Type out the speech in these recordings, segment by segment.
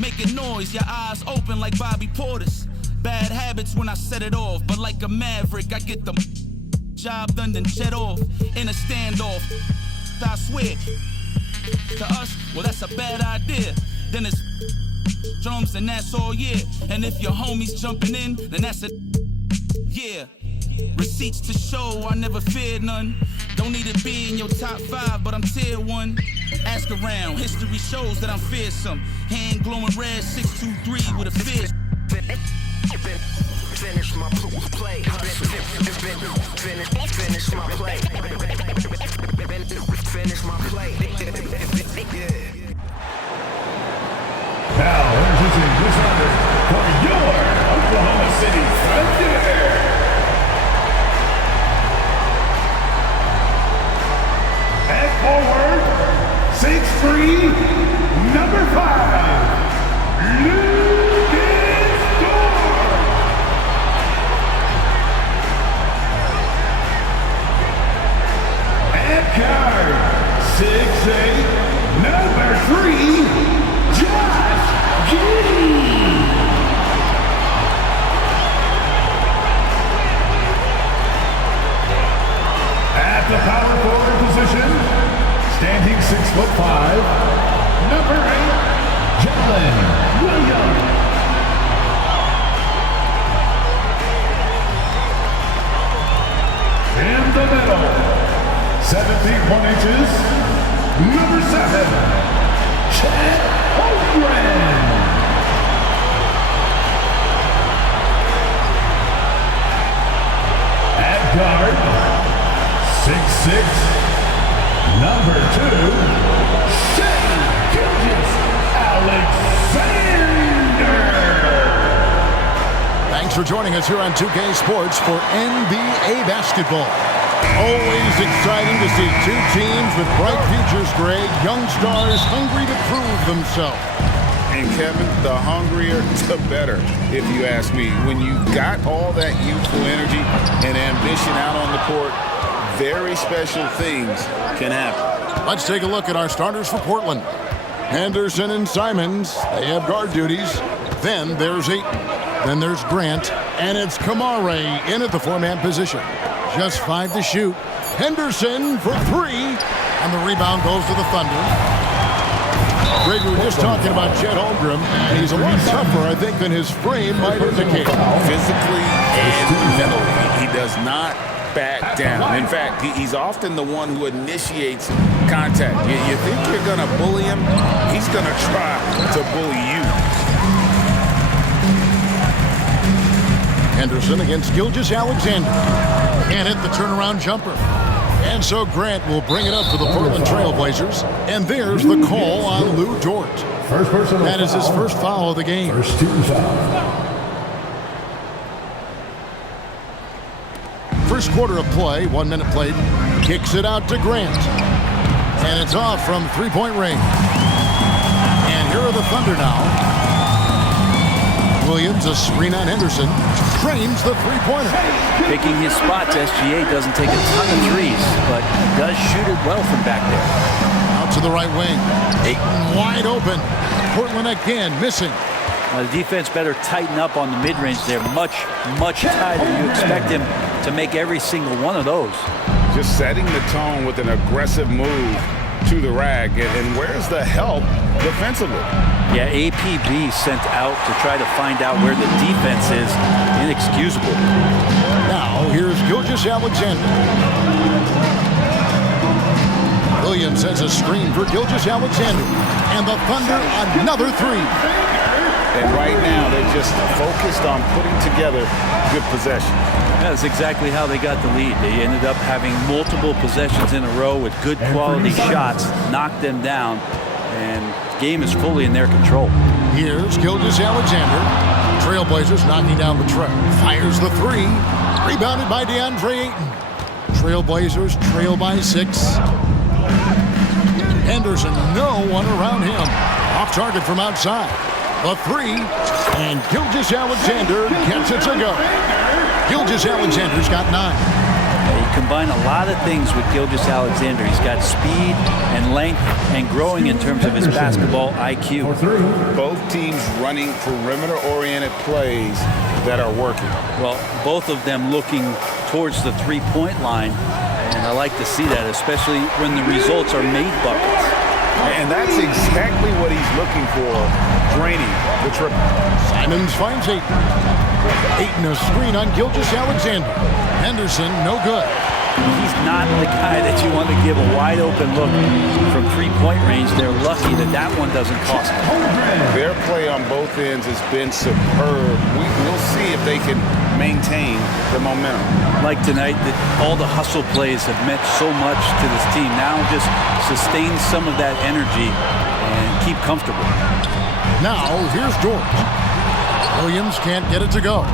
Making noise, your eyes open like Bobby Porter's. Bad habits when I set it off, but like a maverick, I get the job done, then jet off in a standoff. I swear, to us, well, that's a bad idea. Then it's drums, and that's all, yeah. And if your homies jumping in, then that's a yeah. Receipts to show, I never feared none. Don't need to be in your top 5, but I'm tier 1. Ask around, history shows that I'm fearsome. Hand glowing red, 623 with a fist. Finish my play. Finish my play. Finish my play. Now introducing this round for your Oklahoma City Thunder. At forward, 6'3", number 5, Lucas Dorn. At guard, 6'8", number 3, Josh Giddey. At the power forward position, standing 6'5", number 8, Jalen Williams. In the middle, 7 feet 1 inches, number 7, Chad Holmgren. At guard, 6'6", number 2, Shai Gilgeous-Alexander. Thanks for joining us here on 2K Sports for NBA basketball. Always exciting to see two teams with bright futures, Greg. Young stars hungry to prove themselves. And Kevin, the hungrier, the better, if you ask me. When you've got all that youthful energy and ambition out on the court, very special things can happen. Let's take a look at our starters for Portland. Henderson and Simons, they have guard duties. Then there's Ayton. Then there's Grant. And it's Kamare in at the 4-man position. Just 5 to shoot. Henderson for 3. And the rebound goes to the Thunder. Greg, we were just talking about Chet Holmgren, and he's a lot tougher, I think, than his frame might indicate. Physically and mentally, he does not back down. In fact, he's often the one who initiates contact. You think you're going to bully him, he's going to try to bully you. Henderson against Gilgeous-Alexander. Can't hit the turnaround jumper. And so Grant will bring it up for the Portland TrailBlazers. And there's the call on Lou Dort. That is his first foul of the game. First team foul. First quarter of play, 1 minute played. Kicks it out to Grant. And it's off from three-point range. And here are the Thunder now. Williams, a screen on Henderson. Frames the three-pointer. Picking his spots, SGA doesn't take a ton of threes, but does shoot it well from back there. Out to the right wing. Ayton wide open. Portland again missing. The defense better tighten up on the mid-range. They're much, much tighter. You expect him to make every single one of those. Just setting the tone with an aggressive move to the rack. And where's the help defensively? Yeah, APB sent out to try to find out where the defense is. Inexcusable. Now, here's Gilgeous-Alexander. Williams has a screen for Gilgeous-Alexander. And the Thunder, another 3. And right now, they're just focused on putting together good possession. That's exactly how they got the lead. They ended up having multiple possessions in a row with good quality shots, knocked them down, and the game is fully in their control. Here's Gilgeous-Alexander. TrailBlazers knocking down the trail. Fires the 3. Rebounded by DeAndre Ayton. TrailBlazers trail by 6. Henderson, no one around him. Off target from outside. The 3. And Gilgeous-Alexander gets it to go. Gilgeous-Alexander's got 9. You combine a lot of things with Gilgeous-Alexander. He's got speed and length and growing in terms of his basketball IQ. Both teams running perimeter-oriented plays that are working. Well, both of them looking towards the three-point line, and I like to see that, especially when the results are made buckets. And that's exactly what he's looking for, draining the triple. Simons finds Ayton. Ayton a screen on Gilgeous-Alexander. Henderson, no good. He's not the guy that you want to give a wide-open look from three-point range. They're lucky that that one doesn't cost them. Their play on both ends has been superb. We'll see if they can maintain the momentum. Like tonight, all the hustle plays have meant so much to this team. Now just sustain some of that energy and keep comfortable. Now, here's George. Williams can't get it to go.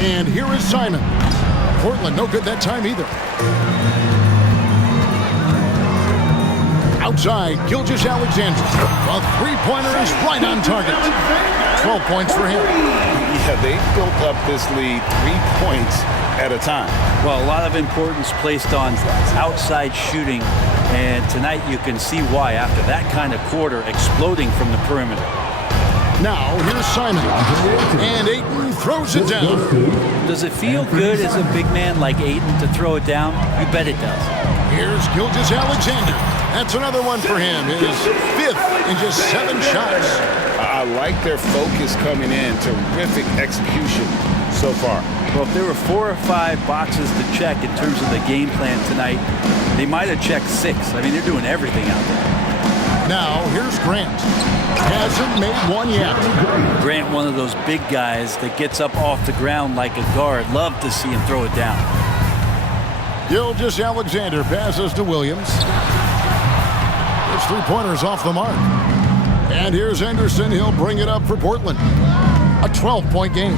And here is Simon. Portland, no good that time either. Outside, Gilgeous-Alexander. A three-pointer is right on target. 12 points for him. Yeah, they built up this lead 3 points at a time. Well, a lot of importance placed on outside shooting, and tonight you can see why after that kind of quarter exploding from the perimeter. Now, here's Simon. And Ayton throws it down. Does it feel good as a big man like Ayton to throw it down? You bet it does. Here's Gilgeous-Alexander. That's another one for him. His fifth in just 7 shots. I like their focus coming in. Terrific execution so far. Well, if there were 4 or 5 boxes to check in terms of the game plan tonight, they might have checked 6. I mean, they're doing everything out there. Now, here's Grant. Hasn't made one yet. Grant, one of those big guys that gets up off the ground like a guard. Love to see him throw it down. Gilgeous-Alexander passes to Williams. His three-pointer's off the mark. And here's Henderson. He'll bring it up for Portland. A 12-point game.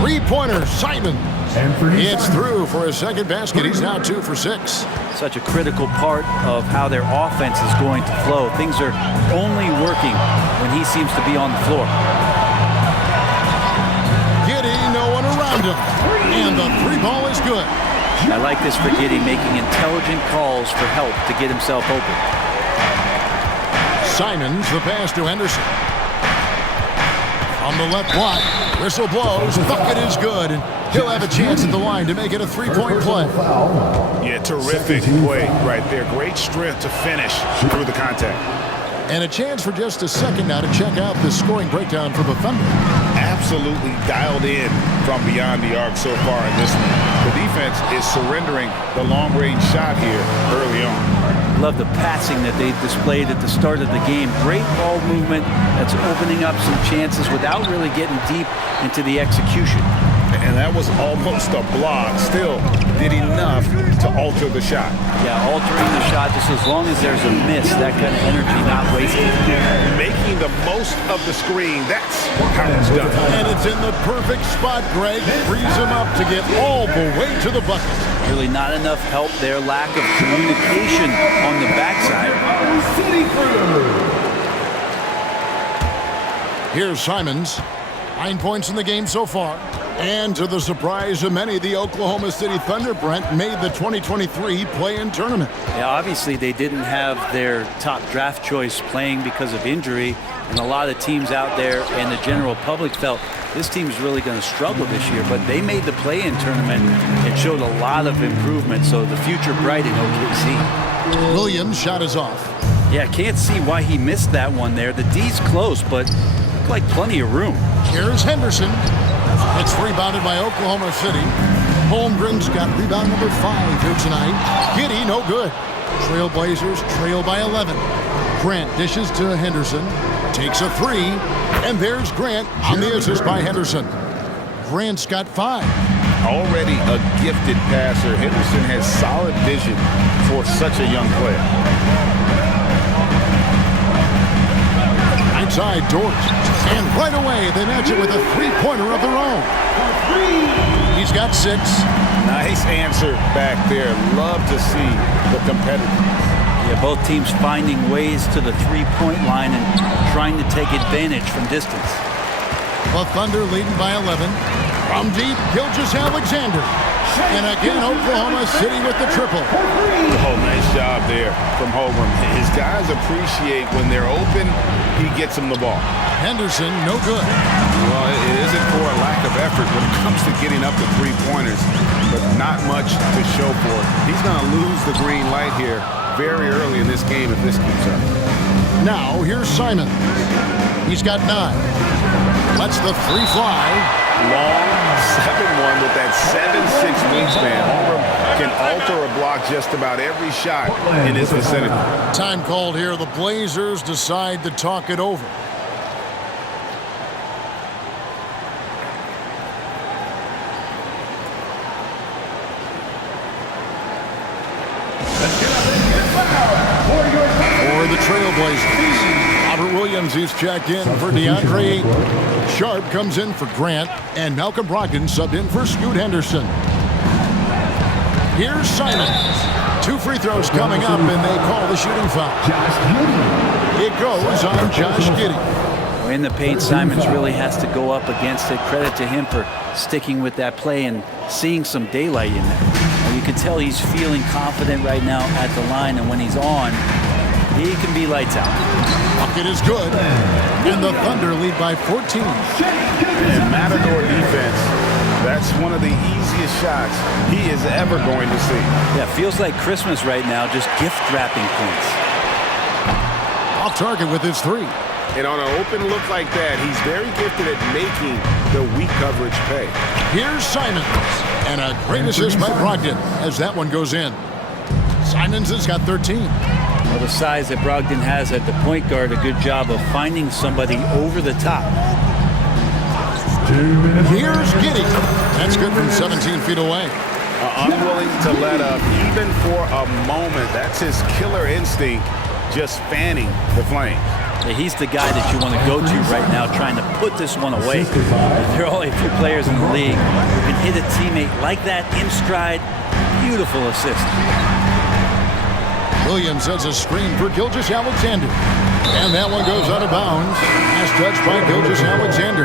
Three-pointer, Simon. It's through for his second basket. He's now 2 for 6. Such a critical part of how their offense is going to flow. Things are only working when he seems to be on the floor. Giddey, no one around him. And the three ball is good. I like this for Giddey, making intelligent calls for help to get himself open. Simons, the pass to Henderson. On the left block, whistle blows, bucket is good, and he'll have a chance at the line to make it a three-point play. Yeah, terrific play right there. Great strength to finish through the contact. And a chance for just a second now to check out the scoring breakdown for the Thunder. Absolutely dialed in from beyond the arc so far in this one. The defense is surrendering the long-range shot here early on. Love the passing that they displayed at the start of the game. Great ball movement that's opening up some chances without really getting deep into the execution. And that was almost a block. Still did enough to alter the shot. Yeah, altering the shot just as long as there's a miss, that kind of energy not wasted. Making the most of the screen, that's how it's done. And it's in the perfect spot, Greg. Frees him up to get all the way to the bucket. Really not enough help there. Lack of communication on the backside. Here's Simons. 9 points in the game so far. And to the surprise of many, the Oklahoma City Thunder, Brent, made the 2023 play-in tournament. Yeah, obviously they didn't have their top draft choice playing because of injury, and a lot of teams out there and the general public felt this team's really going to struggle this year, but they made the play-in tournament and showed a lot of improvement, so the future bright in OKC. Williams' shot is off. Yeah, can't see why he missed that one there. The D's close, but looked like plenty of room. Here's Henderson. It's rebounded by Oklahoma City. Holmgren's got rebound number 5 here tonight. Giddey, no good. TrailBlazers trail by 11. Grant dishes to Henderson. Takes a 3. And there's Grant on the assist by Henderson. Grant's got 5. Already a gifted passer, Henderson has solid vision for such a young player. Outside Dort. And right away, they match it with a three-pointer of their own. He's got 6. Nice answer back there. Love to see the competitiveness. Yeah, both teams finding ways to the three-point line and trying to take advantage from distance. The Thunder leading by 11. From deep, Gilgeous-Alexander. And again, Oklahoma City with the triple. Oh, nice job there from Holmgren. His guys appreciate when they're open, he gets them the ball. Henderson, no good. Well, it isn't for a lack of effort when it comes to getting up to three-pointers, but not much to show for it. He's going to lose the green light here very early in this game if this keeps up. Now, here's Simon. He's got 9. Lets the three fly. Long 7-1 with that 7'6" wingspan. Holmgren can alter or block just about every shot in his vicinity. Time called here. The Blazers decide to talk it over. For the TrailBlazers, Robert Williams is checked in for DeAndre Ayton. Sharp comes in for Grant, and Malcolm Brogdon subbed in for Scoot Henderson. Here's Simons. 2 free throws coming up, and they call the shooting foul. It goes on Josh Giddey. In the paint, Simons really has to go up against it. Credit to him for sticking with that play and seeing some daylight in there. You can tell he's feeling confident right now at the line, and when he's on, he can be lights out. Bucket is good, and the Thunder lead by 14. And Matador defense, that's one of the easiest shots he is ever going to see. Yeah, feels like Christmas right now, just gift wrapping points. Off target with his 3. And on an open look like that, he's very gifted at making the weak coverage pay. Here's Simons, and a great assist by Brogdon as that one goes in. Simons has got 13. Well, the size that Brogdon has at the point guard, a good job of finding somebody over the top. Here's Giddey. That's good from 17 feet away. Unwilling to let up even for a moment. That's his killer instinct, just fanning the flames. Yeah, he's the guy that you want to go to right now, trying to put this one away. There are only a few players in the league who can hit a teammate like that in stride. Beautiful assist. Williams has a screen for Gilgeous-Alexander. And that one goes out of bounds. Last touch by Gilgeous-Alexander.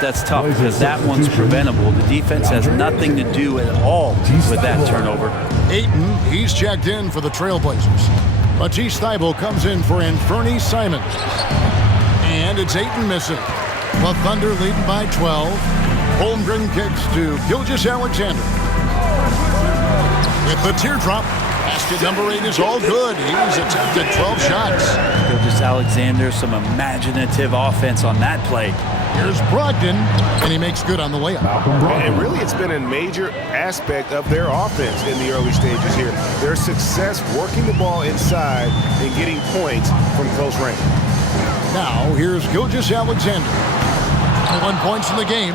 That's tough because that one's preventable. The defense has nothing to do at all with that turnover. Ayton, he's checked in for the TrailBlazers. Matisse Thybulle comes in for Anthony Simons. And it's Ayton missing. The Thunder leading by 12. Holmgren kicks to Gilgeous-Alexander. With the teardrop, basket number 8 is all good. He's attempted 12 shots. Gilgeous-Alexander, some imaginative offense on that play. Here's Brogdon, and he makes good on the layup. And really, it's been a major aspect of their offense in the early stages here. Their success working the ball inside and getting points from close range. Now, here's Gilgeous-Alexander. 1 points in the game.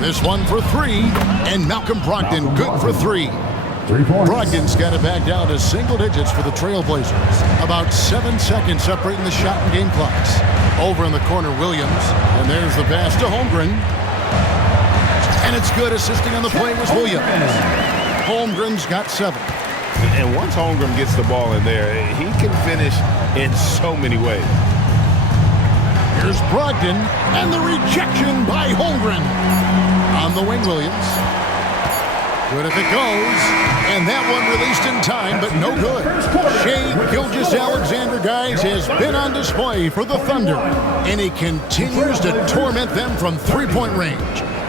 This one for 3, and Malcolm Brogdon good for 3. Brogdon's got it back down to single digits for the TrailBlazers. About 7 seconds separating the shot and game clocks. Over in the corner, Williams. And there's the pass to Holmgren. And it's good. Assisting on the play was Williams. Holmgren's got 7. And once Holmgren gets the ball in there, he can finish in so many ways. Here's Brogdon, and the rejection by Holmgren. On the wing, Williams. Good if it goes. And that one released in time, but no good. Shai Gilgeous-Alexander, guys, has been on display for the Thunder. And he continues to torment them from three-point range.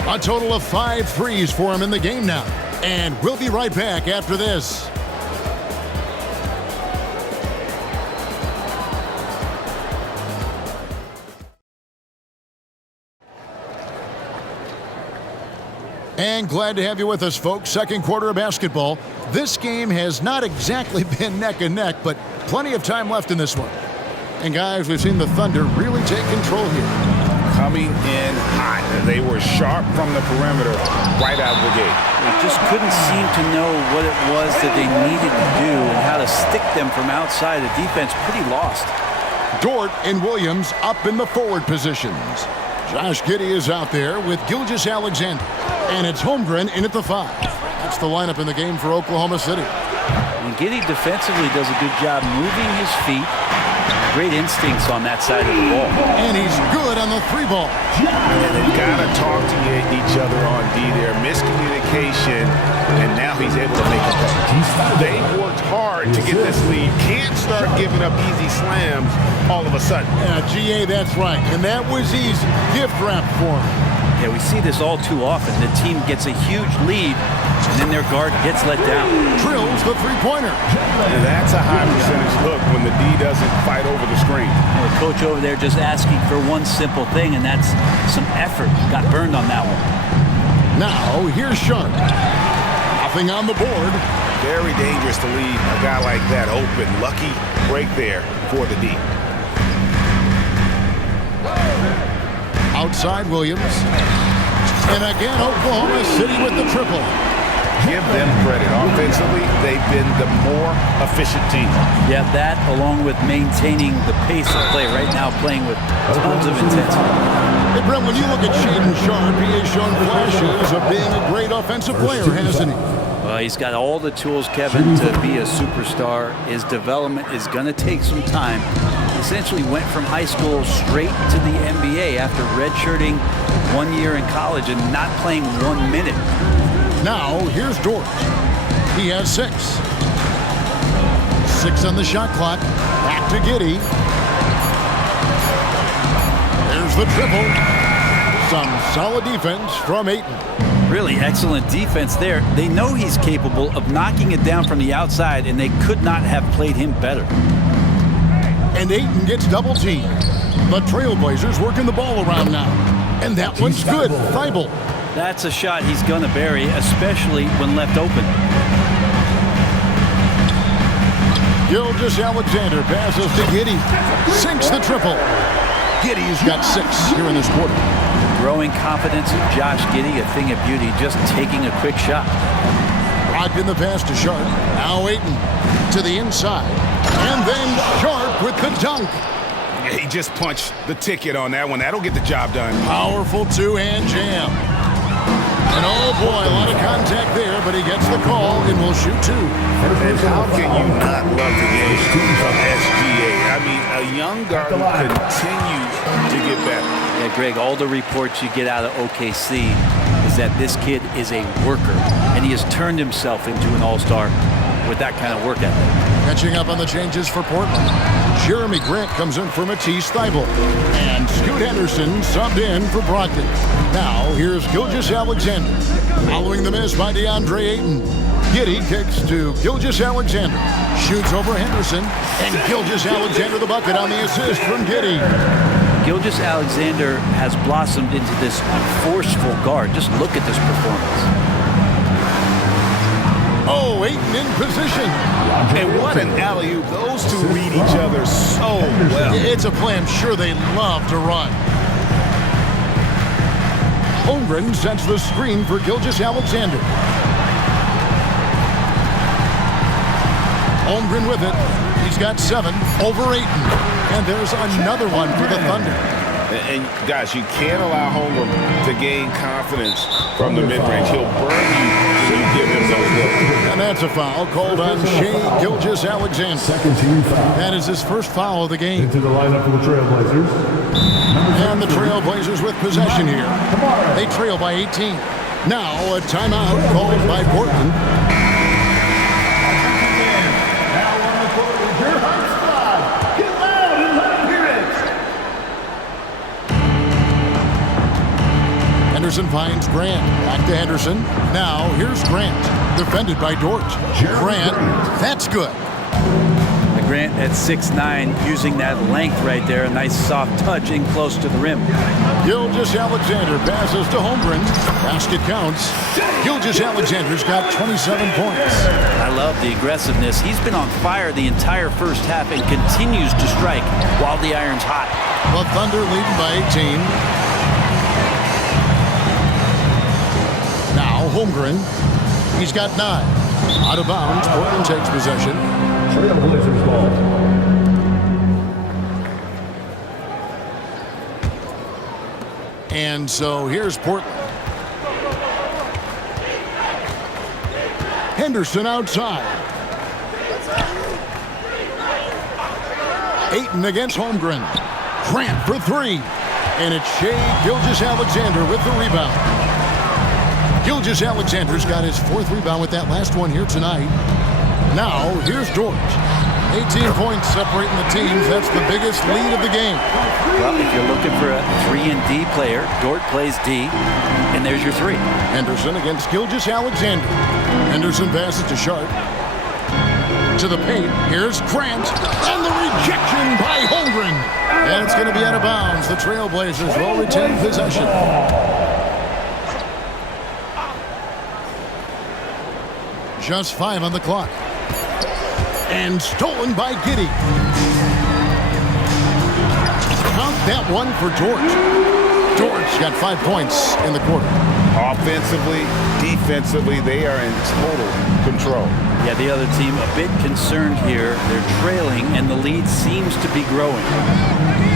A total of 5 threes for him in the game now. And we'll be right back after this. And glad to have you with us, folks. Second quarter of basketball. This game has not exactly been neck and neck, but plenty of time left in this one. And guys, we've seen the Thunder really take control here. Coming in hot. They were sharp from the perimeter right out of the gate. They just couldn't seem to know what it was that they needed to do and how to stick them from outside. The defense pretty lost. Dort and Williams up in the forward positions. Josh Giddey is out there with Gilgeous-Alexander. And it's Holmgren in at the 5. That's the lineup in the game for Oklahoma City. And Giddey defensively does a good job moving his feet, Great instincts on that side of the ball. And he's good on the 3 ball. And they've got to talk to each other on D there. Miscommunication, and now he's able to make a play. They've worked hard to get this lead. Can't start giving up easy slams all of a sudden. Yeah, GA, that's right. And that was easy. Gift wrap for him. Yeah, we see this all too often. The team gets a huge lead, and then their guard gets let down. Drills the 3-pointer. And that's a high percentage look when the D doesn't fight over the screen. The coach over there just asking for one simple thing, and that's some effort. Got burned on that one. Now, here's Sharp. Nothing on the board. Very dangerous to leave a guy like that open. Lucky break there for the D. Outside Williams. And again, Oklahoma City with the triple. Give them credit. Offensively, they've been the more efficient team. Yeah, that along with maintaining the pace of play right now, playing with tons of intensity. Hey, Brent, when you look at Shaedon Sharp, he has shown flashes of being a great offensive player, hasn't he? He's got all the tools, Kevin, to be a superstar. His development is going to take some time. Essentially went from high school straight to the NBA after redshirting 1 year in college and not playing 1 minute. Now, here's Dort. He has 6. 6 on the shot clock. Back to Giddey. There's the triple. Some solid defense from Ayton. Really excellent defense there. They know he's capable of knocking it down from the outside, and they could not have played him better. And Ayton gets double teamed. The TrailBlazers working the ball around now. And that one's good. Thibault. That's a shot he's going to bury, especially when left open. Gilgeous-Alexander passes to Giddey. Sinks the triple. Giddey's got 6 here in this quarter. Growing confidence of Josh Giddey, a thing of beauty, just taking a quick shot. Blocked in the pass to Sharp. Now Ayton to the inside. And then Sharp with the dunk. Yeah, he just punched the ticket on that one. That'll get the job done. Powerful 2-hand jam. And oh boy, a lot of contact there, but he gets the call and will shoot 2. And how can you not love the game from SGA? I mean, a young guard who continues to get better. Yeah, Greg, all the reports you get out of OKC is that this kid is a worker, and he has turned himself into an all-star with that kind of work ethic. Catching up on the changes for Portland. Jeremy Grant comes in for Matisse Thybulle. And Scoot Henderson subbed in for Brogdon. Now, here's Gilgeous-Alexander. Following the miss by DeAndre Ayton. Giddey kicks to Gilgeous-Alexander. Shoots over Henderson. And Gilgeous-Alexander the bucket on the assist from Giddey. Gilgeous-Alexander has blossomed into this forceful guard. Just look at this performance. Oh, Ayton in position. And what an alley-oop. Those two read each other so well. It's a play I'm sure they love to run. Holmgren sets the screen for Gilgeous-Alexander. Holmgren with it. He's got 7 over Ayton. And there's another one for the Thunder. And guys, you can't allow Holmgren to gain confidence from the mid-range. He'll burn you when you give him those looks. And that's a foul called on Shai Gilgeous-Alexander. Second team foul. That is his first foul of the game. Into the lineup for the TrailBlazers. And the TrailBlazers with possession here. They trail by 18. Now a timeout called by Portland. Now on the court is your hot squad. Get loud and let them hear it. Henderson finds Grant. Back to Henderson. Now here's Grant. Defended by Dort. Grant, that's good. Grant at 6'9", using that length right there. A nice soft touch in close to the rim. Gilgeous-Alexander passes to Holmgren. Basket counts. Gilgeous-Alexander's got 27 points. I love the aggressiveness. He's been on fire the entire first half and continues to strike while the iron's hot. The Thunder leading by 18. Now Holmgren. He's got 9. Out of bounds. Portland takes possession. TrailBlazers ball. And so here's Portland. Henderson outside. Ayton against Holmgren. Grant for three. And it's Shea Gilgeous-Alexander with the rebound. Gilgeous-Alexander's got his 4th rebound with that last one here tonight. Now, here's George. 18 points separating the teams. That's the biggest lead of the game. Well, if you're looking for a 3-and-D player, Dort plays D, and there's your 3. Henderson against Gilgeous-Alexander. Henderson passes to Sharp. To the paint. Here's Grant. And the rejection by Holmgren. And it's going to be out of bounds. The TrailBlazers will retain possession. Just 5 on the clock. And stolen by Giddey. Count that one for George. George got 5 points in the quarter. Offensively, defensively, they are in total control. Yeah, the other team a bit concerned here. They're trailing, and the lead seems to be growing.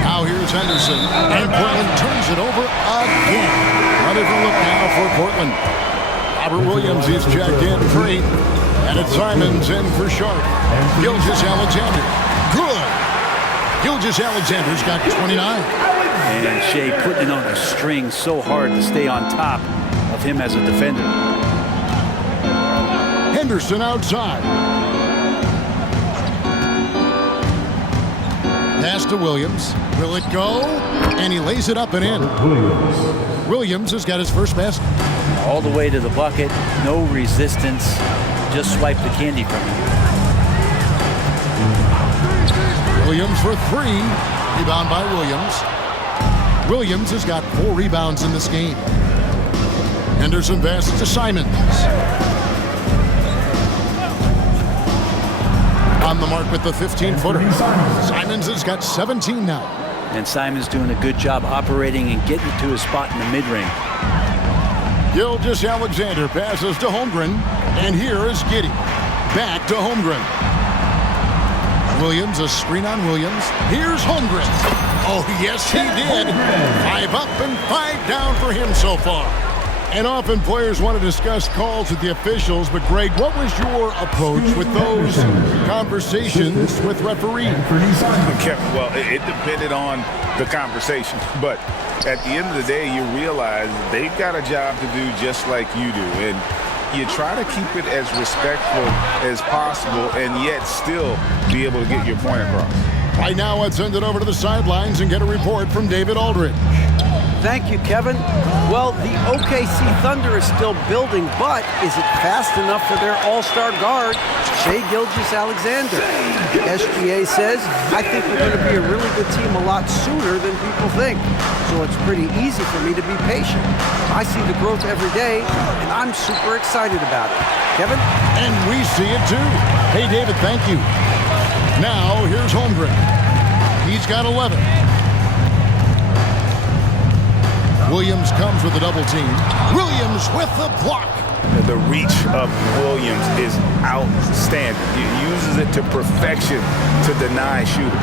Now here's Henderson, and Portland turns it over again. Not even look now for Portland. Robert Williams is checked in for 8. And it's Simons in for Sharp. Gilgeous-Alexander. Good. Gilgeous-Alexander's got 29. And Shea putting it on the string so hard to stay on top of him as a defender. Henderson outside. Pass to Williams. Will it go? And he lays it up and in. Williams has got his first basket. All the way to the bucket. No resistance. Just swipe the candy from him. Williams for 3. Rebound by Williams. Williams has got 4 rebounds in this game. Henderson passes to Simons. On the mark with the 15-footer. Simons has got 17 now. And Simons doing a good job operating and getting to his spot in the mid-range. Gilgeous-Alexander passes to Holmgren. And here is Giddey. Back to Holmgren. Williams, a screen on Williams. Here's Holmgren. Oh, yes, he did. 5 up and 5 down for him so far. And often players want to discuss calls with the officials, but Greg, what was your approach with those conversations with referees? Well, it depended on the conversation, but at the end of the day, you realize they've got a job to do just like you do, and you try to keep it as respectful as possible and yet still be able to get your point across. Right now, let's send it over to the sidelines and get a report from David Aldridge. Thank you, Kevin. Well, the OKC Thunder is still building, but is it fast enough for their all-star guard, Shea Gilgeous-Alexander? SGA says, I think we're going to be a really good team a lot sooner than people think. So it's pretty easy for me to be patient. I see the growth every day, and I'm super excited about it. Kevin? And we see it too. Hey, David, thank you. Now, here's Holmgren. He's got 11. Williams comes with a double team. Williams with the block. The reach of Williams is outstanding. He uses it to perfection to deny shooters.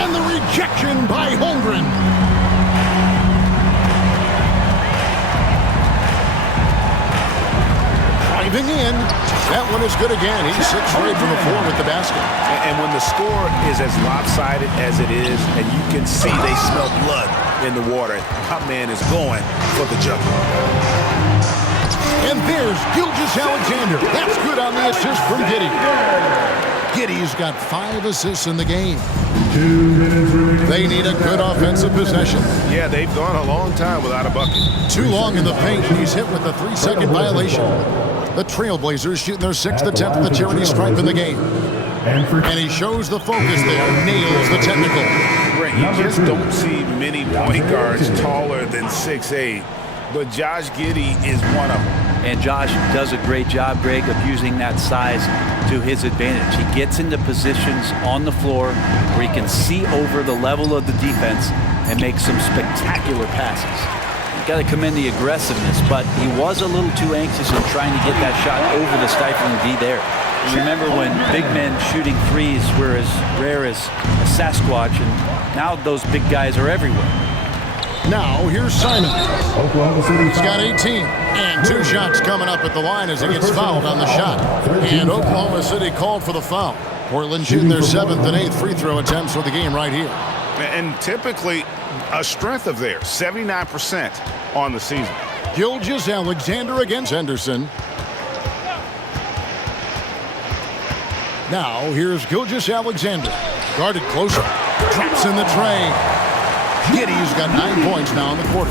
And the rejection by Holmgren. Driving in. That one is good again. He's 6 straight from the floor with the basket. And when the score is as lopsided as it is, and you can see they smell blood in the water, my man is going for the jumper. And there's Gilgeous-Alexander. That's good on the assist from Giddey. Giddey's got 5 assists in the game. They need a good offensive possession. Yeah, they've gone a long time without a bucket. Too long in the paint. He's hit with a 3-second violation. The TrailBlazers shooting their 6th attempt at the charity stripe in the game. And he shows the focus there, nails the technical. You just don't see many point guards taller than 6'8", but Josh Giddey is one of them. And Josh does a great job, Greg, of using that size to his advantage. He gets into positions on the floor where he can see over the level of the defense and make some spectacular passes. You've got to commend the aggressiveness, but he was a little too anxious in trying to get that shot over the stifling D there. Remember when big men shooting threes were as rare as a Sasquatch, and now those big guys are everywhere. Now here's Simon. Oklahoma City He's got 18. And 2 shots coming up at the line as he gets fouled on the shot. And Oklahoma City called for the foul. Portland shooting their 7th and 8th free throw attempts for the game right here. And typically a strength of theirs, 79% on the season. Gilgeous-Alexander against Henderson. Now here's Gilgeous-Alexander. Guarded closer. Drops in the tray. Giddey's got 9 points now in the quarter.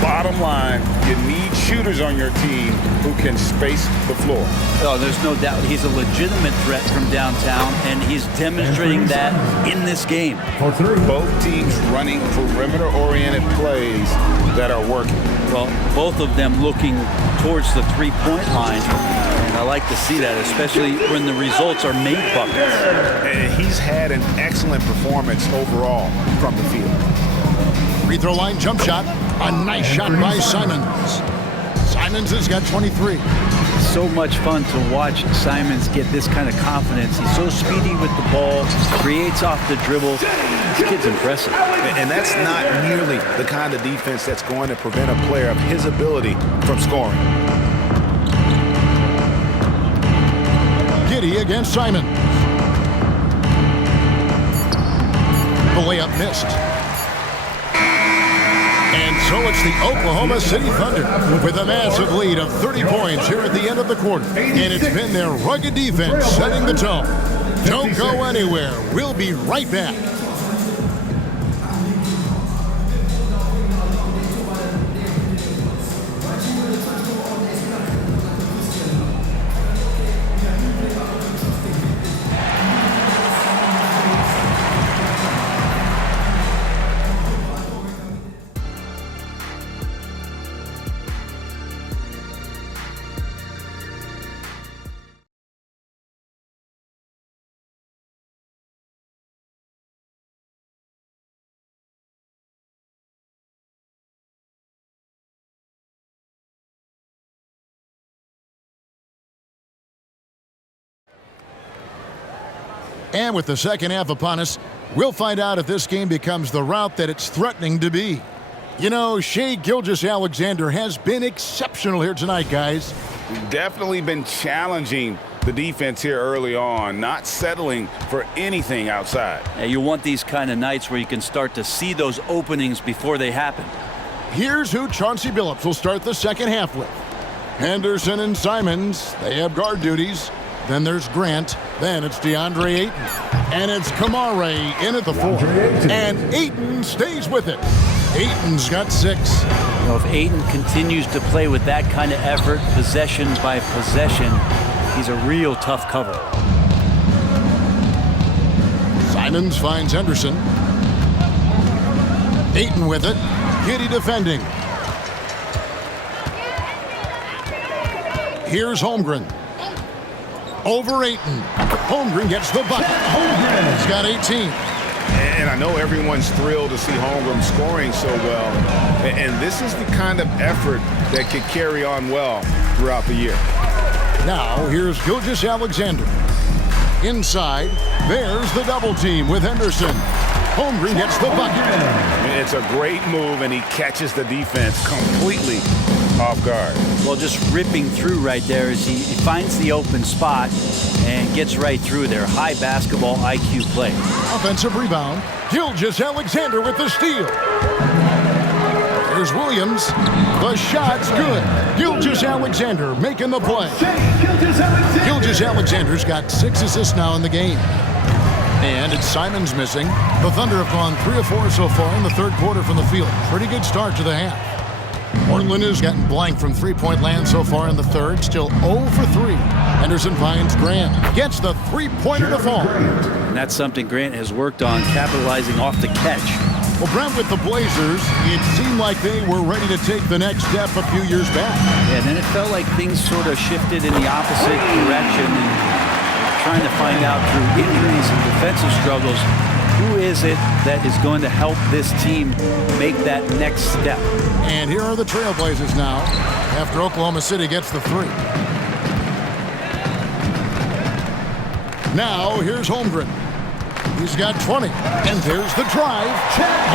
Bottom line, you need shooters on your team who can space the floor. Oh, there's no doubt he's a legitimate threat from downtown, and he's demonstrating that in this game. for 3. Both teams running perimeter-oriented plays that are working. Well, both of them looking towards the three-point line, and I like to see that, especially when the results are made buckets. And he's had an excellent performance overall from the field. Free throw line jump shot. A nice shot by Simons. Simons has got 23. So much fun to watch Simons get this kind of confidence. He's so speedy with the ball, creates off the dribble. This kid's impressive. And that's not nearly the kind of defense that's going to prevent a player of his ability from scoring. Giddey against Simons. The layup missed. And so it's the Oklahoma City Thunder with a massive lead of 30 points here at the end of the quarter. And it's been their rugged defense setting the tone. Don't go anywhere. We'll be right back. And with the second half upon us, we'll find out if this game becomes the route that it's threatening to be. You know, Shai Gilgeous-Alexander has been exceptional here tonight, guys. Definitely been challenging the defense here early on, not settling for anything outside. Yeah, you want these kind of nights where you can start to see those openings before they happen. Here's who Chauncey Billups will start the second half with. Henderson and Simons, they have guard duties. Then there's Grant. Then it's DeAndre Ayton. And it's Kamare in at the 4. And Ayton stays with it. Ayton's got 6. You know, if Ayton continues to play with that kind of effort, possession by possession, he's a real tough cover. Simons finds Henderson. Ayton with it. Giddey defending. Here's Holmgren. Over Ayton. Holmgren gets the bucket. He's got 18. And I know everyone's thrilled to see Holmgren scoring so well. And this is the kind of effort that could carry on well throughout the year. Now here's Gilgeous-Alexander. Inside, there's the double team with Henderson. Holmgren gets the bucket. It's a great move, and he catches the defense completely off guard. Well, just ripping through right there as he finds the open spot and gets right through there. High basketball IQ play. Offensive rebound. Gilgeous-Alexander with the steal. Here's Williams. The shot's good. Gilgeous-Alexander making the play. Gilgeous-Alexander's got 6 assists now in the game. And it's Simons missing. The Thunder have gone 3 of 4 so far in the third quarter from the field. Pretty good start to the half. Portland has gotten blank from three-point land so far in the third. Still 0 for 3. Henderson finds Grant. Gets the three-pointer to fall. And that's something Grant has worked on, capitalizing off the catch. Well, Brent, with the Blazers, it seemed like they were ready to take the next step a few years back. Yeah, and then it felt like things sort of shifted in the opposite direction. And trying to find out through injuries and defensive struggles, who is it that is going to help this team make that next step? And here are the TrailBlazers now, after Oklahoma City gets the 3. Now, here's Holmgren. He's got 20. And there's the drive.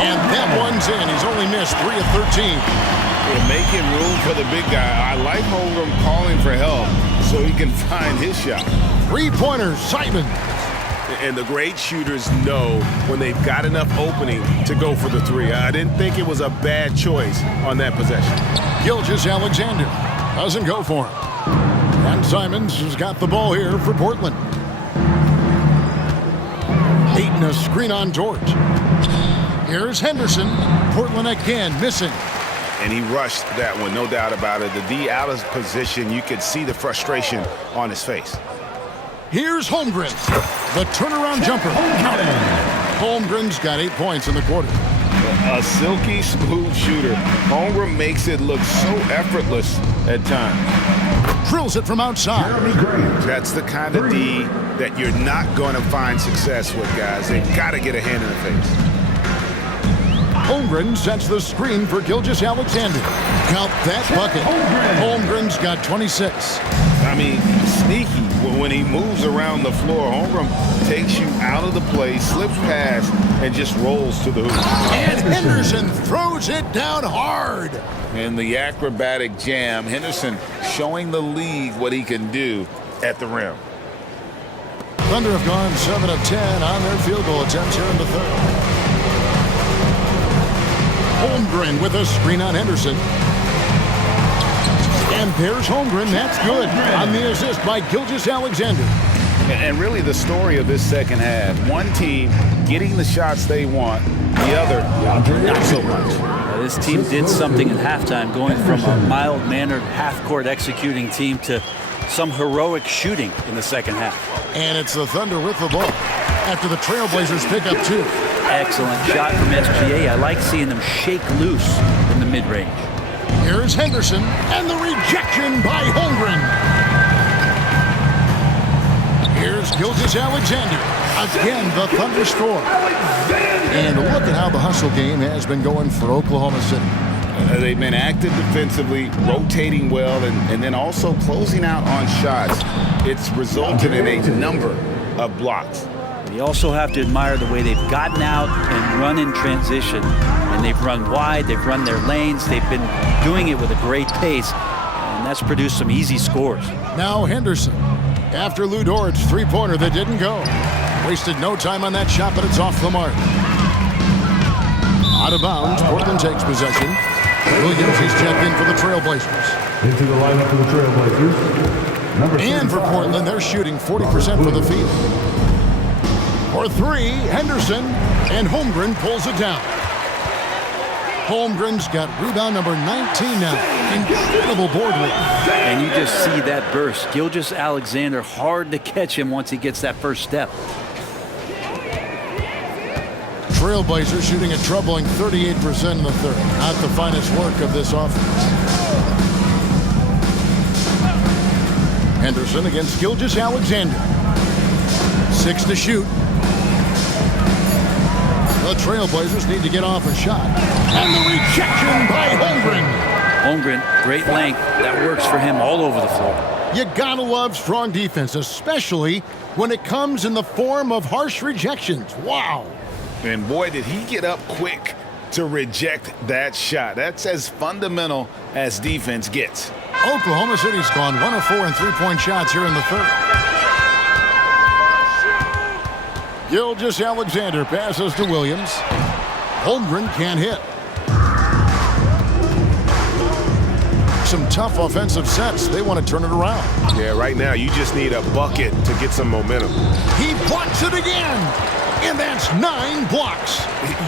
And that one's in. He's only missed 3 of 13. They're making room for the big guy. I like Holmgren calling for help so he can find his shot. Three-pointers, Simon. And the great shooters know when they've got enough opening to go for the three. I didn't think it was a bad choice on that possession. Gilgeous-Alexander doesn't go for him. And Simons has got the ball here for Portland. Ayton a screen on George. Here's Henderson. Portland again missing. And he rushed that one, no doubt about it. The D out of position, you could see the frustration on his face. Here's Holmgren. The turnaround jumper. Holmgren's got 8 points in the quarter. A silky smooth shooter. Holmgren makes it look so effortless at times. Drills it from outside. That's the kind of D that you're not going to find success with, guys. They've got to get a hand in the face. Holmgren sets the screen for Gilgeous-Alexander. Count that bucket. Holmgren's got 26. I mean, sneaky. When he moves around the floor, Holmgren takes you out of the play, slips past, and just rolls to the hoop. And Henderson throws it down hard. In the acrobatic jam, Henderson showing the league what he can do at the rim. Thunder have gone 7 of 10 on their field goal attempts here in the third. Holmgren with a screen on Henderson. And there's Holmgren. That's good on the assist by Gilgeous-Alexander. And really the story of this second half, one team getting the shots they want, the other not so much. This team did something at halftime, going from a mild-mannered half-court executing team to some heroic shooting in the second half. And it's the Thunder with the ball after the TrailBlazers pick up 2. Excellent shot from SGA. I like seeing them shake loose in the mid-range. Here's Henderson, and the rejection by Holmgren. Here's Gilgeous-Alexander. Again, the Thunder score. And look at how the hustle game has been going for Oklahoma City. They've been active defensively, rotating well, and then also closing out on shots. It's resulted in a number of blocks. You also have to admire the way they've gotten out and run in transition. And they've run wide, they've run their lanes, they've been doing it with a great pace, and that's produced some easy scores. Now Henderson, after Lou Dort's three-pointer that didn't go. Wasted no time on that shot, but it's off the mark. Out of bounds, Portland takes possession. Williams is checked in for the TrailBlazers. Into the lineup for the TrailBlazers. And for Portland, they're shooting 40% for the field. For 3, Henderson, and Holmgren pulls it down. Holmgren's got rebound number 19 now. Incredible board work. And you just see that burst. Gilgeous-Alexander, hard to catch him once he gets that first step. TrailBlazers shooting a troubling 38% in the third. Not the finest work of this offense. Henderson against Gilgeous-Alexander. 6 to shoot. The TrailBlazers need to get off a shot. And the rejection by Holmgren. Holmgren, great length. That works for him all over the floor. You gotta love strong defense, especially when it comes in the form of harsh rejections. Wow. And boy, did he get up quick to reject that shot. That's as fundamental as defense gets. Oklahoma City's gone 1 of 4 in three-point shots here in the third. Gilgeous-Alexander passes to Williams. Holmgren can't hit. Some tough offensive sets. They want to turn it around. Yeah, right now you just need a bucket to get some momentum. He blocks it again. And that's 9 blocks.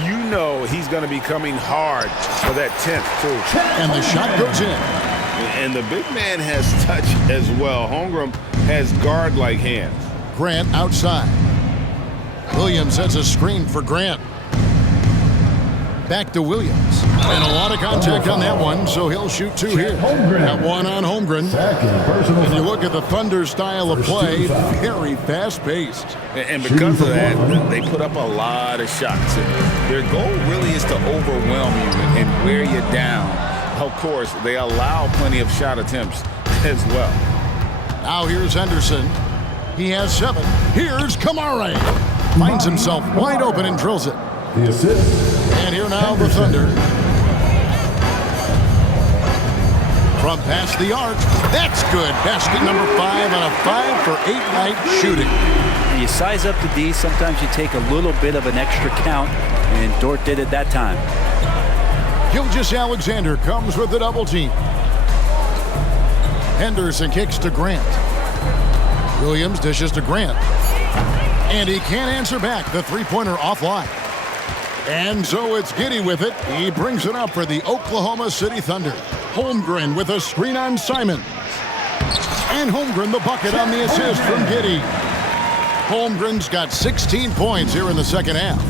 You know he's going to be coming hard for that 10th, too. And the shot goes in. And the big man has touch as well. Holmgren has guard-like hands. Grant outside. Williams sets a screen for Grant. Back to Williams. And a lot of contact on that one, so he'll shoot 2 here. Got 1 on Holmgren. And you look at the Thunder style of play, very fast-paced. And because of that, they put up a lot of shots. And their goal really is to overwhelm you and wear you down. Of course, they allow plenty of shot attempts as well. Now here's Henderson. He has 7. Here's Kamare. finds himself wide open and drills it. The assist. And here now the Thunder. From past the arc. That's good. Basket number 5 on a 5-for-8 night shooting. When you size up the D, sometimes you take a little bit of an extra count, and Dort did it that time. Gilgeous-Alexander comes with the double team. Henderson kicks to Grant. Williams dishes to Grant. And he can't answer back. The three-pointer offline. And so it's Giddey with it. He brings it up for the Oklahoma City Thunder. Holmgren with a screen on Simon. And Holmgren the bucket on the assist from Giddey. Holmgren's got 16 points here in the second half.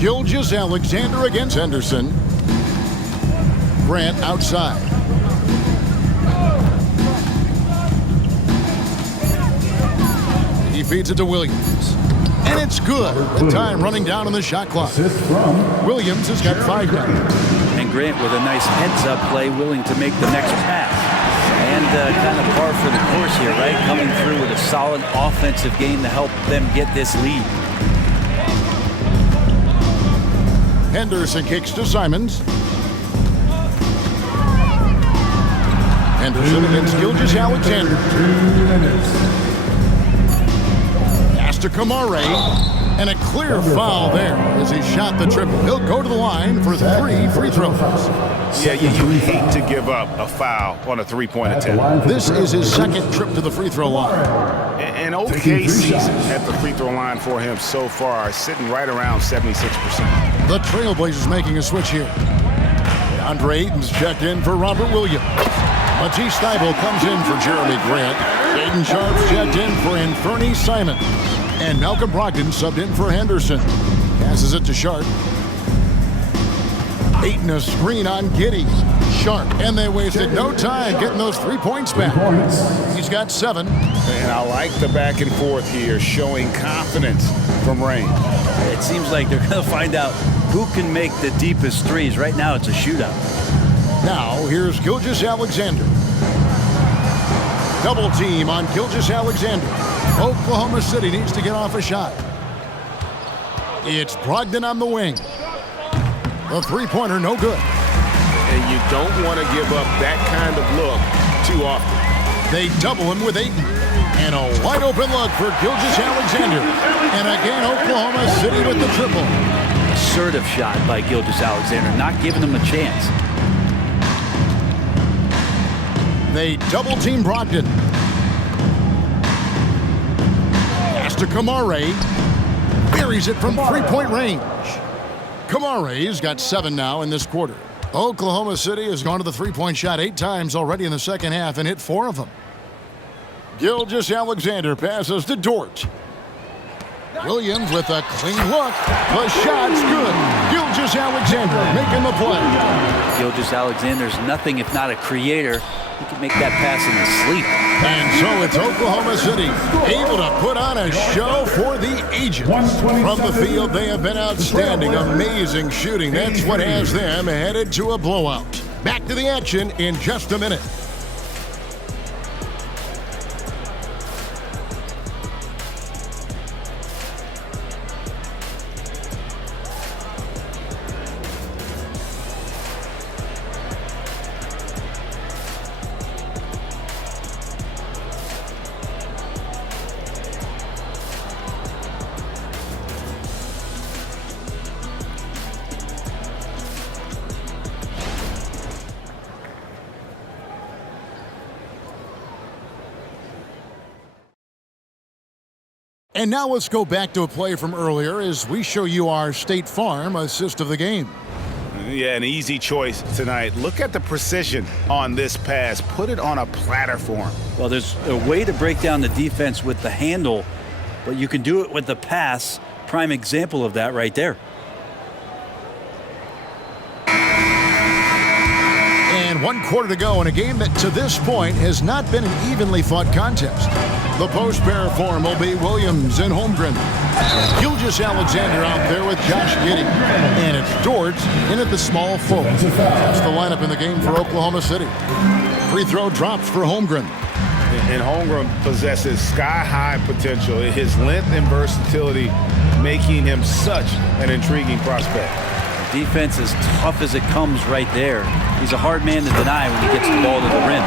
Gilgeous-Alexander against Henderson. Grant outside. He feeds it to Williams. And it's good. The time running down on the shot clock. Assist from Williams has got 5 now. And Grant with a nice heads-up play, willing to make the next pass. And kind of par for the course here, right? Coming through with a solid offensive game to help them get this lead. Henderson kicks to Simons. Henderson against Gilgeous-Alexander. 2 minutes. Pass to Kamare. And a clear foul there as he shot the triple. He'll go to the line for 3 free throws. Yeah, you hate to give up a foul on a three-point attempt. This is his second trip to the free throw line. An okay season at the free throw line for him so far, sitting right around 76%. The TrailBlazers making a switch here. Andre Ayton's checked in for Robert Williams. Matisse Thybulle comes in for Jeremy Grant. Aiden Sharp's checked in for Anthony Simon. And Malcolm Brogdon subbed in for Henderson. Passes it to Sharp. Ayton a screen on Giddey. Sharp. And they wasted no time getting those 3 points back. He's got 7. And I like the back and forth here, showing confidence from Rain. It seems like they're going to find out who can make the deepest threes. Right now, it's a shootout. Now, here's Gilgeous-Alexander. Double team on Gilgeous-Alexander. Oklahoma City needs to get off a shot. It's Brogdon on the wing. The three-pointer, no good. And you don't want to give up that kind of look too often. They double him with Ayton. And a wide-open look for Gilgeous-Alexander. And again, Oklahoma City with the triple. Assertive shot by Gilgeous-Alexander, not giving him a chance. They double-team Brogdon. Pass to Kamare. Buries it from three-point range. Kamare's got 7 now in this quarter. Oklahoma City has gone to the three-point shot 8 times already in the second half and hit 4 of them. Gilgeous-Alexander passes to Dort. Williams with a clean look. The shot's good. Gilgeous-Alexander making the play. Gilgeous-Alexander's nothing if not a creator. He can make that pass in his sleep. And so it's Oklahoma City able to put on a show for the ages. From the field, they have been outstanding. Amazing shooting. That's what has them headed to a blowout. Back to the action in just a minute. And now let's go back to a play from earlier as we show you our State Farm assist of the game. Yeah, an easy choice tonight. Look at the precision on this pass. Put it on a platter form. Well, there's a way to break down the defense with the handle, but you can do it with the pass. Prime example of that right there. And 1 quarter to go in a game that to this point has not been an evenly fought contest. The post pair form will be Williams and Holmgren. Gilgeous-Alexander out there with Josh Giddey. And it's Dort in at the small forward. That's the lineup in the game for Oklahoma City. Free throw drops for Holmgren. And Holmgren possesses sky-high potential. His length and versatility making him such an intriguing prospect. Defense as tough as it comes right there. He's a hard man to deny when he gets the ball to the rim.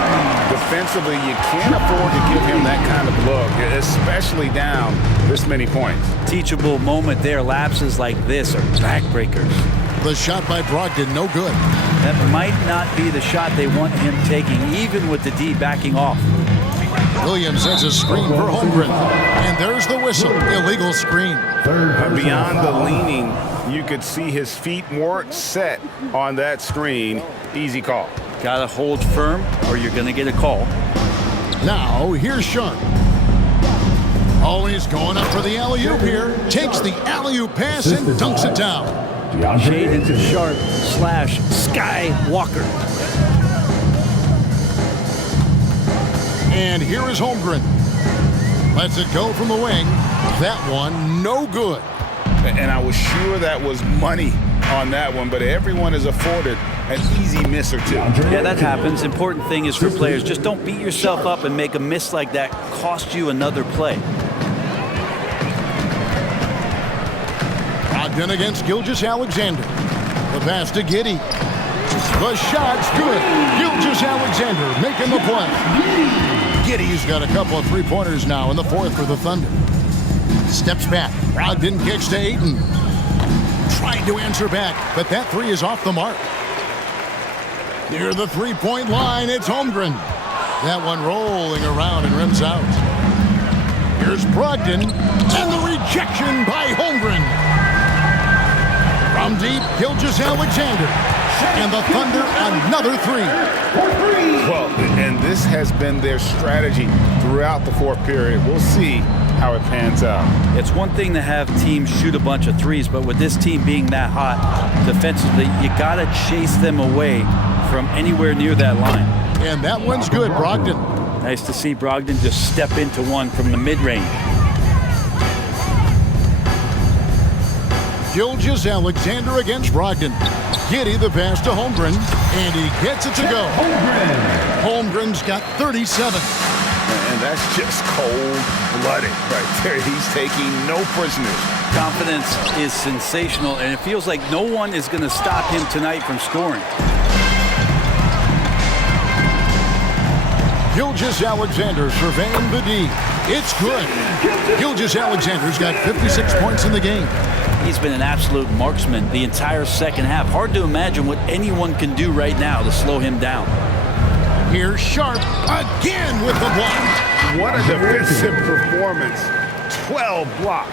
Defensively, you can't afford to give him that kind of look, especially down this many points. Teachable moment there. Lapses like this are backbreakers. The shot by Brogdon, no good. That might not be the shot they want him taking, even with the D backing off. Williams sets a screen for Holmgren. And there's the whistle. Illegal screen. Beyond the leaning, you could see his feet weren't set on that screen. Easy call. Gotta hold firm or you're gonna get a call. Now, here's Sharp. Oh, he's going up for the alley-oop here. Takes the alley-oop pass and dunks it down. Shade into Sharp / Skywalker. And here is Holmgren. Lets it go from the wing. That one, no good. And I was sure that was money on that one, but everyone is afforded an easy miss or two. Yeah, that happens. Important thing is for players, just don't beat yourself up and make a miss like that cost you another play. Brogdon against Gilgeous-Alexander. The pass to Giddey. The shot's good. Gilgeous-Alexander making the play. Giddey's got a couple of three-pointers now in the fourth for the Thunder. Steps back. Brogdon kicks to Ayton. Trying to answer back, but that three is off the mark. Near the three-point line, it's Holmgren. That one rolling around and rims out. Here's Brogdon, and the rejection by Holmgren. From deep, Gilgeous-Alexander. And the Thunder, another three. Well, and this has been their strategy throughout the fourth period. We'll see how it pans out. It's one thing to have teams shoot a bunch of threes, but with this team being that hot defensively, you gotta chase them away from anywhere near that line. And that one's good, Brogdon. Nice to see Brogdon just step into one from the mid-range. Gilgeous-Alexander against Brogdon. Giddey the pass to Holmgren, and he gets it to go. Holmgren's got 37. And that's just cold-blooded right there. He's taking no prisoners. Confidence is sensational, and it feels like no one is going to stop him tonight from scoring. Gilgeous-Alexander surveying the D. It's good. Gilgeous-Alexander's got 56 points in the game. He's been an absolute marksman the entire second half. Hard to imagine what anyone can do right now to slow him down. Here's Sharp again with the block. What a defensive performance. 12 blocks.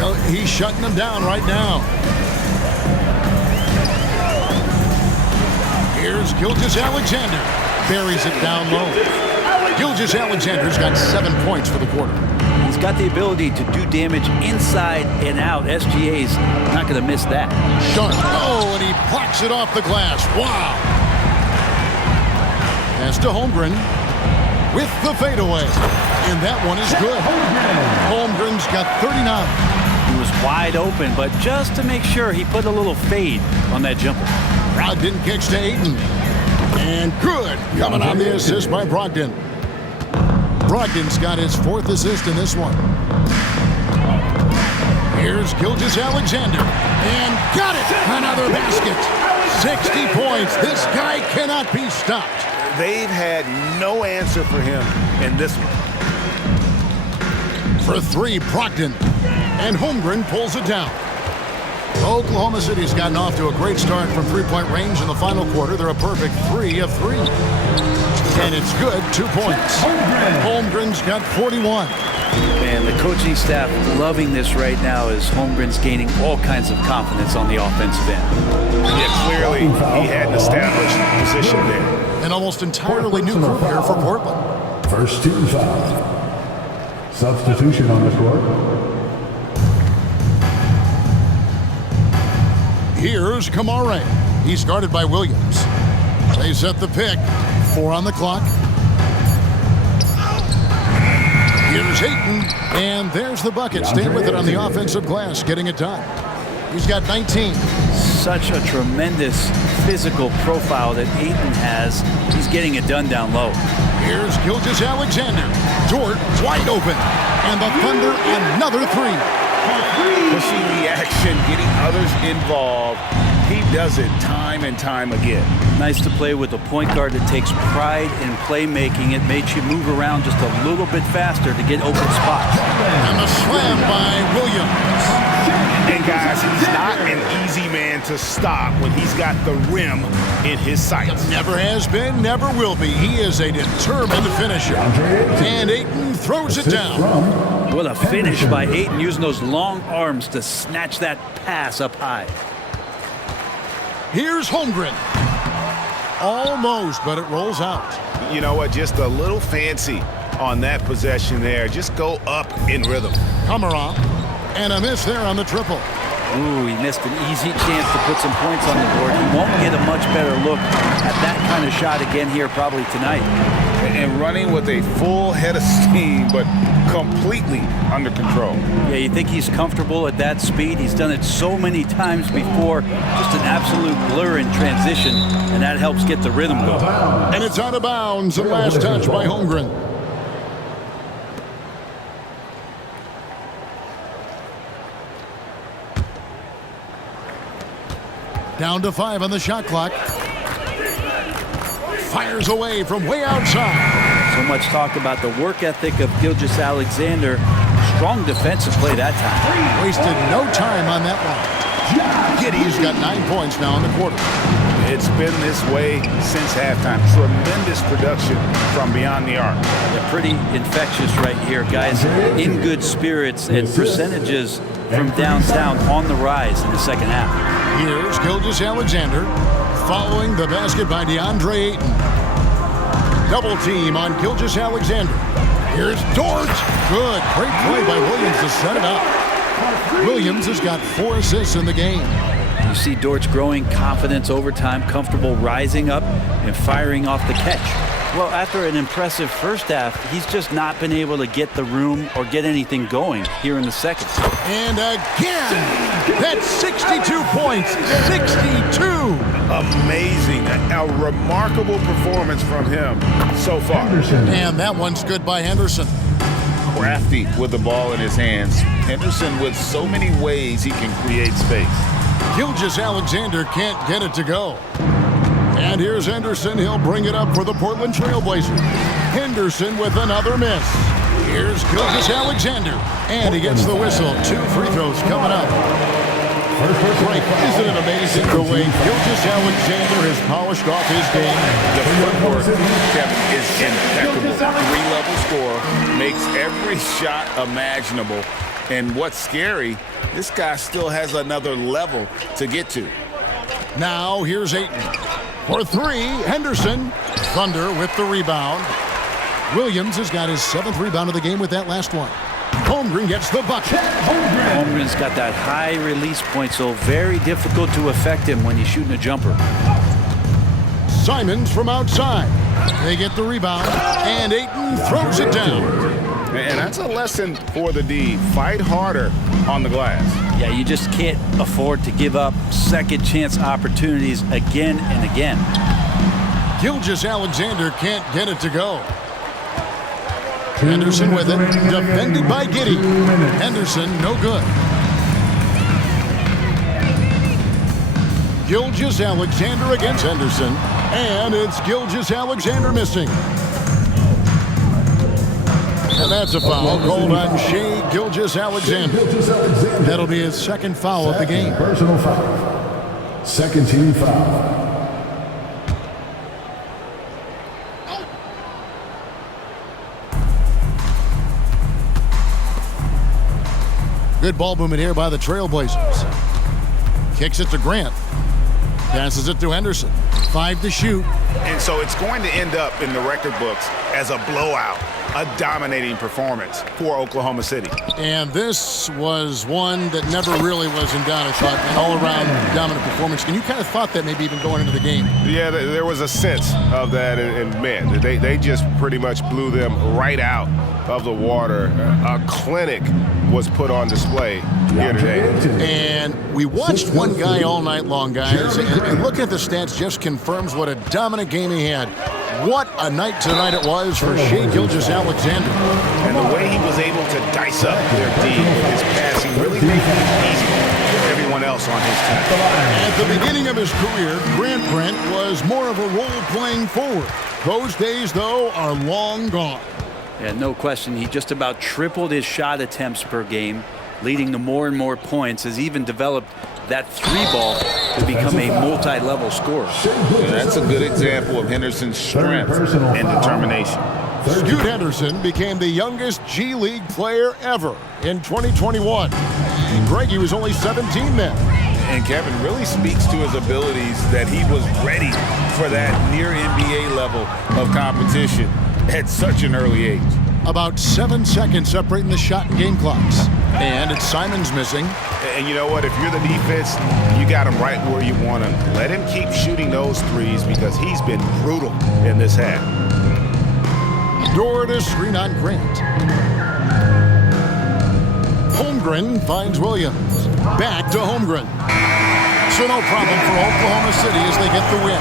Well, he's shutting them down right now. Here's Gilgeous-Alexander. Buries it down low. Gilgeous-Alexander's got 7 points for the quarter. He's got the ability to do damage inside and out. SGA's not going to miss that. Sharp. Oh, and he blocks it off the glass. Wow. Pass to Holmgren with the fadeaway. And that one is good. Holmgren's got 39. He was wide open, but just to make sure, he put a little fade on that jumper. Brogdon kicks to Ayton. And good. Coming on the assist by Brogdon. Brogdon's got his 4th assist in this one. Here's Gilgeous-Alexander. And got it. Another basket. 60 points. This guy cannot be stopped. They've had no answer for him in this one. For three, Brogdon. And Holmgren pulls it down. Oklahoma City's gotten off to a great start from three-point range in the final quarter. They're a perfect 3 of 3. And it's good, 2 points. Holmgren's got 41. Man, the coaching staff loving this right now as Holmgren's gaining all kinds of confidence on the offensive end. Yeah, clearly he had an established position there. An almost entirely new group here for Portland. First team foul. Substitution on the court. Here's Kamare. He's guarded by Williams. They set the pick. 4 on the clock. Here's Ayton, and there's the bucket. Stay with it on the offensive glass, getting it done. He's got 19. such a tremendous physical profile that Ayton has. He's getting it done down low. Here's Gilgeous-Alexander. Dort wide open. And the Thunder another three. Pushing the action, getting others involved. He does it time and time again. Nice to play with a point guard that takes pride in playmaking. It makes you move around just a little bit faster to get open spots. And the slam by Williams. And guys, he's not an easy man to stop when he's got the rim in his sights. Never has been, never will be. He is a determined finisher. And Ayton throws it down. What a finish by Ayton, using those long arms to snatch that pass up high. Here's Holmgren. Almost, but it rolls out. You know what? Just a little fancy on that possession there. Just go up in rhythm. Kamara. And a miss there on the triple. Ooh, he missed an easy chance to put some points on the board. He won't get a much better look at that kind of shot again here probably tonight. And running with a full head of steam, but completely under control. Yeah, you think he's comfortable at that speed. He's done it so many times before. Just an absolute blur in transition, and that helps get the rhythm going. And it's out of bounds. The last touch by Holmgren. Down to 5 on the shot clock. Fires away from way outside. So much talked about the work ethic of Gilgeous-Alexander. Strong defensive play that time. Wasted no time on that one. Giddey's got 9 points now in the quarter. It's been this way since halftime. Tremendous production from beyond the arc. They're pretty infectious right here, guys. In good spirits and percentages from downtown on the rise in the second half. Here's Gilgeous-Alexander following the basket by DeAndre Ayton. Double team on Gilgeous-Alexander. Here's Dort. Good. Great play by Williams to set it up. Williams has got 4 assists in the game. You see Dort's growing confidence over time, comfortable rising up and firing off the catch. Well, after an impressive first half, he's just not been able to get the room or get anything going here in the second. And again, that's 62 points, 62. Amazing, a remarkable performance from him so far. And that one's good by Henderson. Crafty with the ball in his hands. Henderson with so many ways he can create space. Gilgeous-Alexander can't get it to go. And here's Henderson. He'll bring it up for the Portland TrailBlazers. Henderson with another miss. Here's Gilgeous-Alexander. And he gets the whistle. 2 free throws coming up. Right, isn't it amazing the way Gilgeous-Alexander has polished off his game? The footwork, Kevin, is impeccable. 3-level score, makes every shot imaginable. And what's scary, this guy still has another level to get to. Now here's Ayton. For 3, Henderson. Thunder with the rebound. Williams has got his 7th rebound of the game with that last one. Holmgren gets the bucket. Holmgren's got that high release point, so very difficult to affect him when he's shooting a jumper. Simons from outside. They get the rebound, and Ayton throws it down. And that's a lesson for the D. Fight harder on the glass. Yeah, you just can't afford to give up second chance opportunities again and again. Gilgeous-Alexander can't get it to go. Henderson with it, defended by Giddey. Henderson, no good. Gilgeous-Alexander against Henderson, and it's Gilgeous-Alexander missing. And that's a foul called on Shai Gilgeous-Alexander. That'll be his 2nd foul of the game. Personal foul. Second team foul. Good ball movement here by the TrailBlazers. Kicks it to Grant. Passes it to Henderson. 5 to shoot. And so it's going to end up in the record books as a blowout. a dominating performance for Oklahoma City. And this was one that never really was in doubt, I thought. An all-around dominant performance. And you kind of thought that maybe even going into the game. Yeah, there was a sense of that, and man, they just pretty much blew them right out of the water. A clinic was put on display here today. And we watched one guy all night long, guys. And looking at the stats just confirms what a dominant game he had. What a night tonight it was for Shai Gilgeous-Alexander. And the way he was able to dice up their D with his passing really made it easy for everyone else on his team. At the beginning of his career, Grant Brent was more of a role-playing forward. Those days, though, are long gone. Yeah, no question. He just about tripled his shot attempts per game, leading to more and more points, has even developed that three ball to become a multi-level scorer. Yeah, that's a good example of Henderson's strength and determination. Scoot Henderson became the youngest G League player ever in 2021. Greg, he was only 17 then. And Kevin really speaks to his abilities that he was ready for that near NBA level of competition at such an early age. About 7 seconds separating the shot and game clocks. And it's Simons missing. And you know what? If you're the defense, you got him right where you want him. Let him keep shooting those threes because he's been brutal in this half. Door to screen on Grant. Holmgren finds Williams. Back to Holmgren. So no problem for Oklahoma City as they get the win.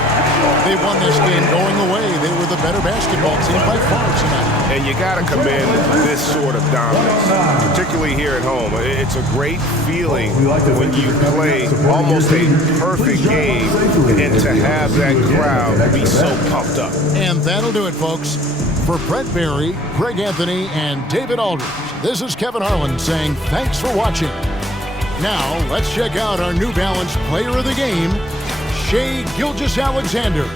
They won this game going away. They were the better basketball team by far tonight. And you got to commend this sort of dominance, particularly here at home. It's a great feeling when you play almost a perfect game and to have that crowd be so pumped up. And that'll do it, folks. For Brett Barry, Greg Anthony, and David Aldridge, this is Kevin Harlan saying thanks for watching. Now, let's check out our New Balance player of the game, Shai Gilgeous-Alexander.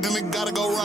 Then it gotta go right.